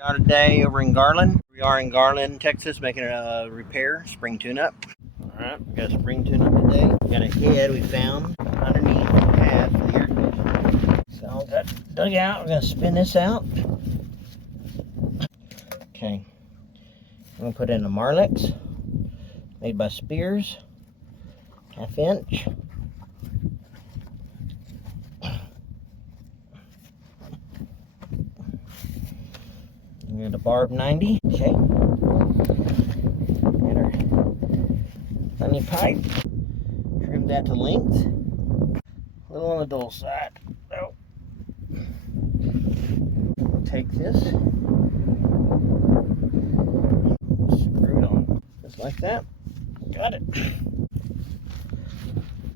We are today over in Garland. We are in Garland, Texas, making a repair, spring tune-up. Alright, we got a spring tune-up today. We got a head we found underneath the pad for the air conditioner. So I got dug out. We're going to spin this out. Okay. I'm going to put in a Marlex made by Spears, 1/2 inch. And a barb 90, okay. And our honey pipe. Trim that to length. A little on the dull side. Oh. Take this. Screw it on. Just like that. Got it.